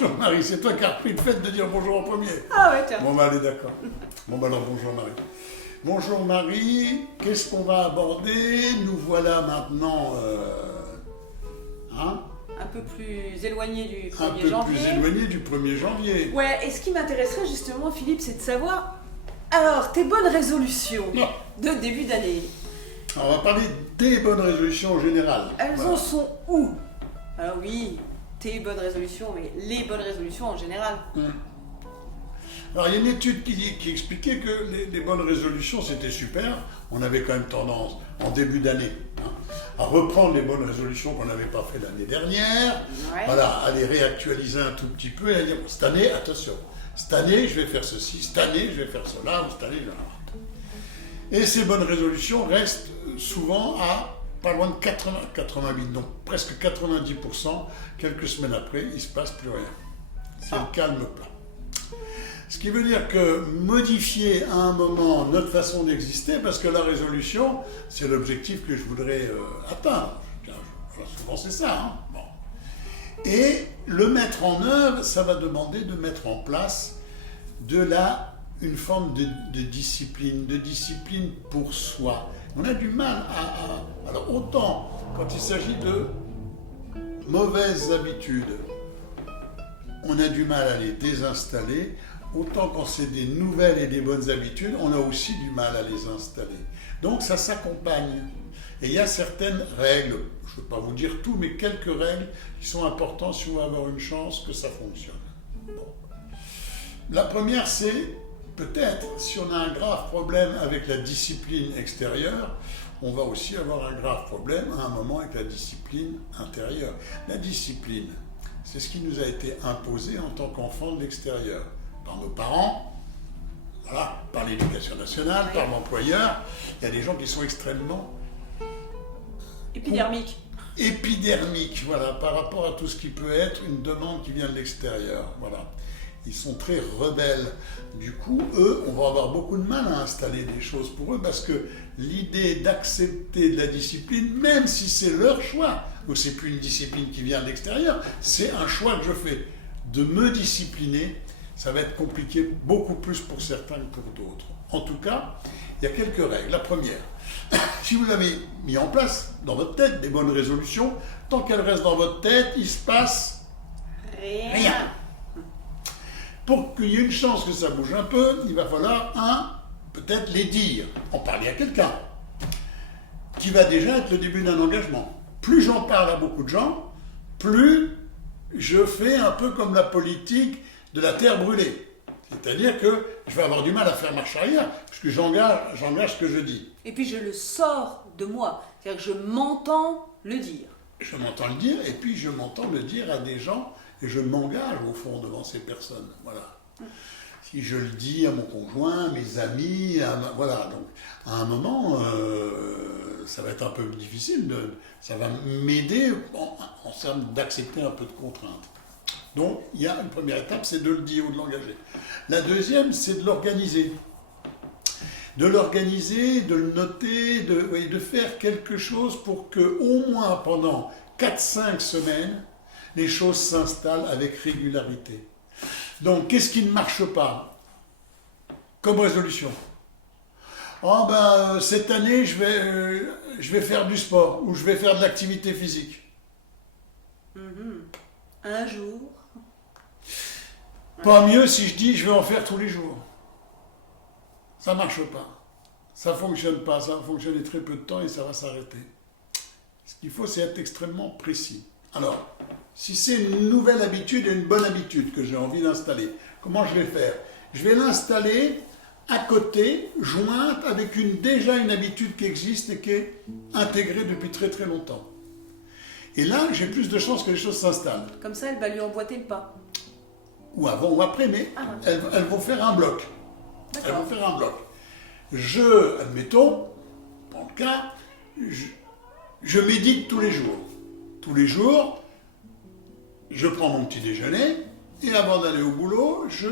Bonjour Marie, c'est toi qui as repris le fait de dire bonjour en premier. Ah ouais, tiens. Bon bah allez, d'accord. Bon bah alors bonjour Marie. Bonjour Marie, qu'est-ce qu'on va aborder? Nous voilà maintenant Un peu plus éloigné du un 1er peu janvier. plus éloigné du 1er janvier. Ouais, et ce qui m'intéresserait justement, Philippe, c'est de savoir, alors, tes bonnes résolutions Non. de début d'année, Alors, on va parler des bonnes résolutions en général. elles Voilà. en sont où? Alors oui, tes bonnes résolutions, mais les bonnes résolutions en général. Alors il y a une étude qui expliquait que les bonnes résolutions c'était super. On avait quand même tendance en début d'année à reprendre les bonnes résolutions qu'on n'avait pas fait l'année dernière, Ouais. voilà, à les réactualiser un tout petit peu et à dire cette année, attention, cette année je vais faire ceci, cette année je vais faire cela, ou cette année je vais faire cela. Et ces bonnes résolutions restent souvent à pas loin de 88, donc presque 90%. Quelques semaines après, il ne se passe plus rien. C'est le calme plat. Ce qui veut dire que modifier à un moment notre façon d'exister, parce que la résolution, c'est l'objectif que je voudrais atteindre. Souvent c'est ça. Hein. Bon. Et le mettre en œuvre, ça va demander de mettre en place une forme de discipline pour soi. On a du mal alors autant quand il s'agit de mauvaises habitudes, on a du mal à les désinstaller, autant quand c'est des nouvelles et des bonnes habitudes, on a aussi du mal à les installer. Donc ça s'accompagne. Et il y a certaines règles, je ne vais pas vous dire tout, mais quelques règles qui sont importantes si on veut avoir une chance que ça fonctionne. Bon. La première, c'est peut-être, si on a un grave problème avec la discipline extérieure, on va aussi avoir un grave problème à un moment avec la discipline intérieure. La discipline, c'est ce qui nous a été imposé en tant qu'enfant de l'extérieur, par nos parents, voilà, par l'éducation nationale, par l'employeur. Il y a des gens qui sont extrêmement Épidermique. épidermiques, voilà, par rapport à tout ce qui peut être une demande qui vient de l'extérieur, voilà. Ils sont très rebelles. Du coup, eux, on va avoir beaucoup de mal à installer des choses pour eux parce que l'idée d'accepter de la discipline, même si c'est leur choix, ou c'est plus une discipline qui vient de l'extérieur, c'est un choix que je fais. De me discipliner, ça va être compliqué beaucoup plus pour certains que pour d'autres. En tout cas, il y a quelques règles. La première, si vous avez mis en place dans votre tête des bonnes résolutions, tant qu'elles restent dans votre tête, il se passe rien. Pour qu'il y ait une chance que ça bouge un peu, il va falloir, peut-être les dire, en parler à quelqu'un, qui va déjà être le début d'un engagement. Plus j'en parle à beaucoup de gens, plus je fais un peu comme la politique de la terre brûlée. C'est-à-dire que je vais avoir du mal à faire marche arrière, puisque j'engage ce que je dis. Et puis je le sors de moi, c'est-à-dire que je m'entends le dire. Je m'entends le dire, et puis je m'entends le dire à des gens, et je m'engage au fond devant ces personnes. Voilà. Si je le dis à mon conjoint, mes amis, voilà. Donc, à un moment, ça va être un peu difficile. Ça va m'aider en termes d'accepter un peu de contraintes. Donc, il y a une première étape, c'est de le dire ou de l'engager. La deuxième, c'est de l'organiser. De l'organiser, de le noter, de faire quelque chose pour que, au moins pendant 4-5 semaines, les choses s'installent avec régularité. Donc, qu'est-ce qui ne marche pas comme résolution? Cette année, je vais faire du sport ou je vais faire de l'activité physique. Un jour. Pas mieux si je dis je vais en faire tous les jours. Ça ne marche pas. Ça ne fonctionne pas. Ça va fonctionner très peu de temps et ça va s'arrêter. Ce qu'il faut, c'est être extrêmement précis. Alors, si c'est une nouvelle habitude et une bonne habitude que j'ai envie d'installer, comment je vais faire? Je vais l'installer à côté, jointe avec déjà une habitude qui existe et qui est intégrée depuis très très longtemps. Et là, j'ai plus de chances que les choses s'installent. Comme ça, elle va lui emboîter le pas. Ou avant ou après, mais elles vont faire un bloc. D'accord. Elles vont faire un bloc. Admettons, dans le cas, je médite tous les jours. Tous les jours, je prends mon petit déjeuner et avant d'aller au boulot, je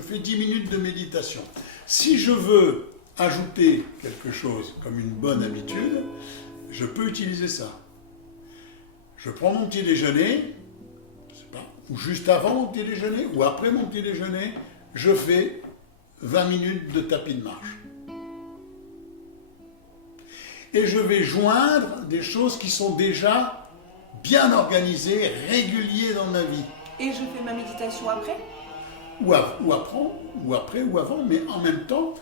fais 10 minutes de méditation. Si je veux ajouter quelque chose comme une bonne habitude, je peux utiliser ça. Je prends mon petit déjeuner, je sais pas, ou juste avant mon petit déjeuner, ou après mon petit déjeuner, je fais 20 minutes de tapis de marche. Et je vais joindre des choses qui sont déjà bien organisées, régulières dans ma vie. Et je fais ma méditation après? Ou après, ou avant, mais en même temps,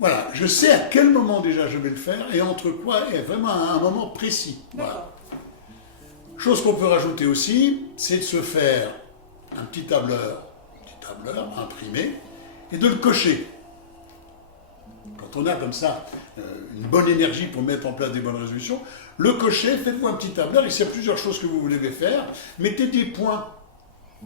voilà, je sais à quel moment déjà je vais le faire et entre quoi, et vraiment à un moment précis. Voilà. Chose qu'on peut rajouter aussi, c'est de se faire un petit tableur imprimé, et de le cocher. Quand on a comme ça une bonne énergie pour mettre en place des bonnes résolutions, le cocher, faites-vous un petit tableur, et s'il y a plusieurs choses que vous voulez faire, mettez des points.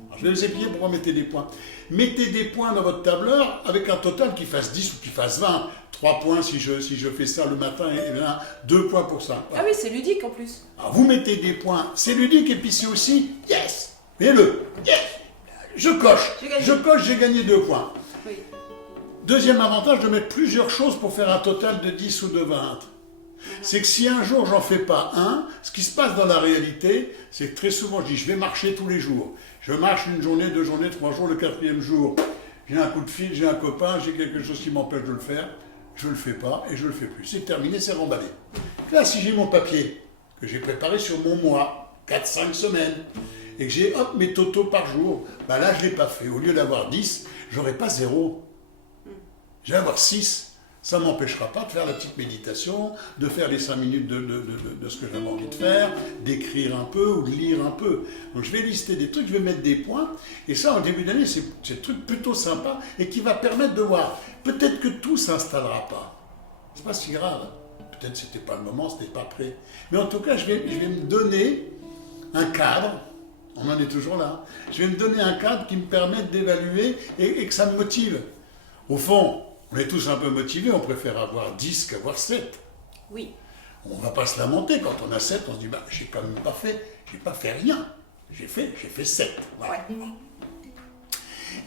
Alors, je vais vous expliquer pourquoi mettez des points. Mettez des points dans votre tableur avec un total qui fasse 10 ou qui fasse 20. 3 points si je fais ça le matin et 2 points pour ça. Voilà. Ah oui, c'est ludique en plus. Alors vous mettez des points, c'est ludique et puis c'est aussi yes. Voyez-le, yes. Je coche, j'ai gagné 2 points. Oui. Deuxième avantage de mettre plusieurs choses pour faire un total de 10 ou de 20. C'est que si un jour j'en fais pas un, ce qui se passe dans la réalité, c'est que très souvent je dis je vais marcher tous les jours. Je marche 1 journée, 2 journées, 3 jours, le 4e jour, j'ai un coup de fil, j'ai un copain, j'ai quelque chose qui m'empêche de le faire, je le fais pas et je le fais plus. C'est terminé, c'est remballé. Là, si j'ai mon papier que j'ai préparé sur mon mois, 4-5 semaines, et que j'ai mes totaux par jour, ben là je l'ai pas fait. Au lieu d'avoir 10, j'aurai pas 0. Je vais avoir 6. Ça ne m'empêchera pas de faire la petite méditation, de faire les 5 minutes de ce que j'avais envie de faire, d'écrire un peu ou de lire un peu. Donc je vais lister des trucs, je vais mettre des points, et ça en début d'année, c'est un truc plutôt sympa et qui va permettre de voir. Peut-être que tout ne s'installera pas. C'est pas si grave. Peut-être que ce n'était pas le moment, ce n'était pas prêt. Mais en tout cas, je vais me donner un cadre. On en est toujours là. Je vais me donner un cadre qui me permette d'évaluer et que ça me motive. Au fond, on est tous un peu motivés, on préfère avoir 10 qu'avoir 7. Oui. On ne va pas se lamenter, quand on a 7, on se dit, j'ai quand même pas fait rien. J'ai fait 7. Voilà. Ouais.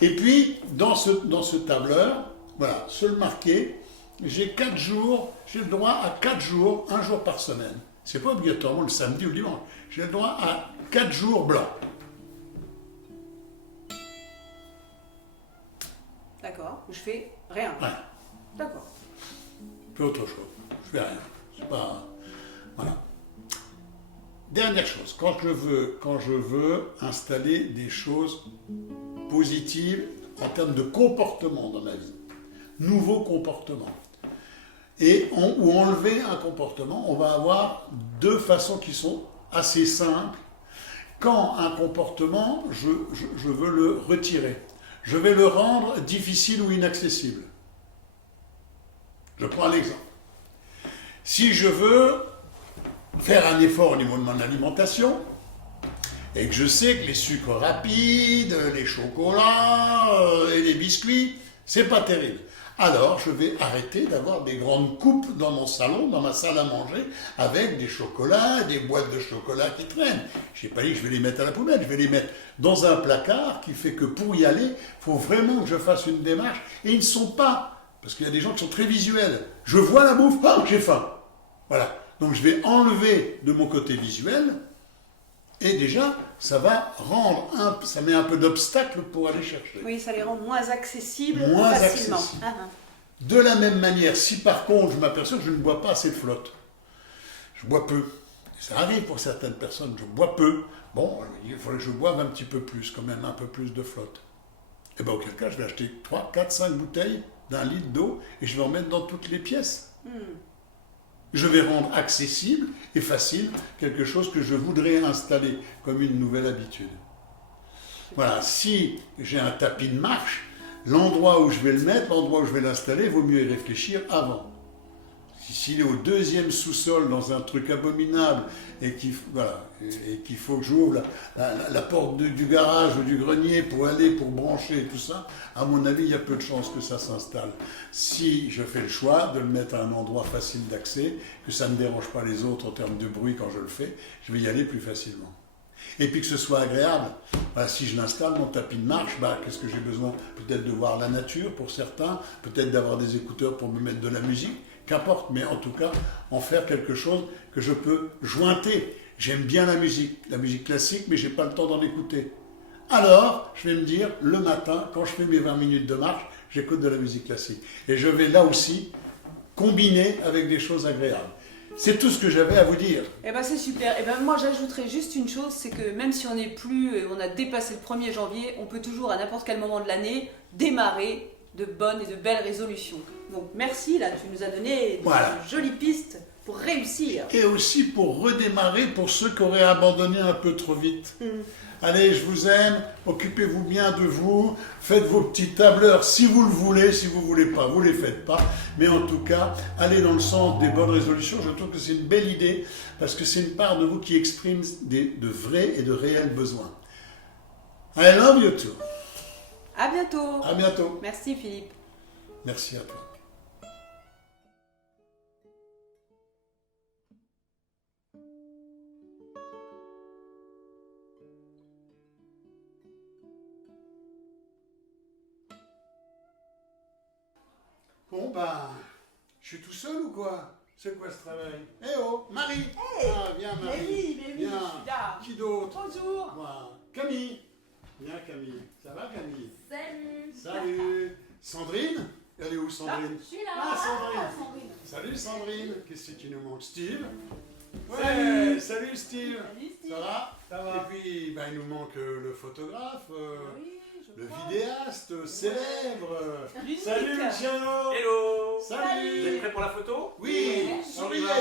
Et puis, dans ce tableur, voilà, se le marquer, j'ai 4 jours, j'ai le droit à 4 jours, 1 jour par semaine. C'est pas obligatoirement le samedi ou le dimanche. J'ai le droit à 4 jours blancs. D'accord. Je fais rien. Ouais. D'accord. Je fais autre chose. Je fais rien. C'est pas... Voilà. Dernière chose, quand je veux installer des choses positives en termes de comportement dans ma vie, nouveaux comportements, ou enlever un comportement, on va avoir 2 façons qui sont assez simples. Quand un comportement, je veux le retirer, je vais le rendre difficile ou inaccessible. Je prends un exemple. Si je veux faire un effort au niveau de mon alimentation, et que je sais que les sucres rapides, les chocolats et les biscuits, c'est pas terrible. Alors je vais arrêter d'avoir des grandes coupes dans mon salon, dans ma salle à manger, avec des chocolats, des boîtes de chocolat qui traînent. Je n'ai pas dit que je vais les mettre à la poubelle, je vais les mettre dans un placard qui fait que pour y aller, il faut vraiment que je fasse une démarche. Et ils ne sont pas, parce qu'il y a des gens qui sont très visuels. Je vois la bouffe, j'ai faim. Voilà. Donc je vais enlever de mon côté visuel, et déjà, ça va ça met un peu d'obstacle pour aller chercher. Oui, ça les rend moins accessibles Moins facilement. accessible. Ah, ah. De la même manière, si par contre je m'aperçois que je ne bois pas assez de flotte, je bois peu, et ça arrive pour certaines personnes, je bois peu, bon, il faudrait que je boive un petit peu plus, quand même un peu plus de flotte. Et bien auquel cas, je vais acheter 3, 4, 5 bouteilles d'1 litre d'eau et je vais en mettre dans toutes les pièces. Je vais rendre accessible et facile quelque chose que je voudrais installer comme une nouvelle habitude. Voilà, si j'ai un tapis de marche, l'endroit où je vais le mettre, l'endroit où je vais l'installer, il vaut mieux y réfléchir avant. S'il est au 2e sous-sol dans un truc abominable et qu'il faut que j'ouvre la porte du garage ou du grenier pour brancher et tout ça, à mon avis, il y a peu de chances que ça s'installe. Si je fais le choix de le mettre à un endroit facile d'accès, que ça ne dérange pas les autres en termes de bruit quand je le fais, je vais y aller plus facilement. Et puis que ce soit agréable. Voilà, si je l'installe, mon tapis de marche, qu'est-ce que j'ai besoin? Peut-être de voir la nature pour certains, peut-être d'avoir des écouteurs pour me mettre de la musique, qu'importe, mais en tout cas, en faire quelque chose que je peux jointer. J'aime bien la musique classique, mais je n'ai pas le temps d'en écouter. alors je vais me dire, le matin, quand je fais mes 20 minutes de marche, j'écoute de la musique classique. Et je vais là aussi combiner avec des choses agréables. C'est tout ce que j'avais à vous dire. Eh ben c'est super. Eh ben moi j'ajouterais juste une chose, c'est que même si on n'est plus, on a dépassé le 1er janvier, on peut toujours à n'importe quel moment de l'année démarrer de bonnes et de belles résolutions. Donc merci, là tu nous as donné de jolies pistes pour réussir. Et aussi pour redémarrer pour ceux qui auraient abandonné un peu trop vite. Allez, je vous aime, occupez-vous bien de vous, faites vos petits tableurs si vous le voulez, si vous ne voulez pas, vous ne les faites pas. Mais en tout cas, allez dans le sens des bonnes résolutions. Je trouve que c'est une belle idée parce que c'est une part de vous qui exprime de vrais et de réels besoins. I love you too. À bientôt. À bientôt. Merci Philippe. Merci à toi. Bon, bah, je suis tout seul ou quoi? C'est quoi ce travail? Eh oh, Marie! Hey, ah, viens, Marie! mais oui, viens. je suis là. Qui d'autre? Bonjour. Voilà. Camille! Viens, Camille. Ça va, Camille? Salut. Salut! Sandrine? Elle est où, Sandrine? Je suis là. Ah, Sandrine. Sandrine. Salut, Sandrine! Qu'est-ce que tu nous manques? Steve? Ouais, Salut. salut, Steve! Salut Steve. Ça va? Ça va. Et puis, bah, il nous manque le photographe, Oui, je le crois. vidéaste célèbre. L'unique. Salut, Luciano! Hello. Salut! Vous êtes prêts pour la photo? Oui, On y souriez! va.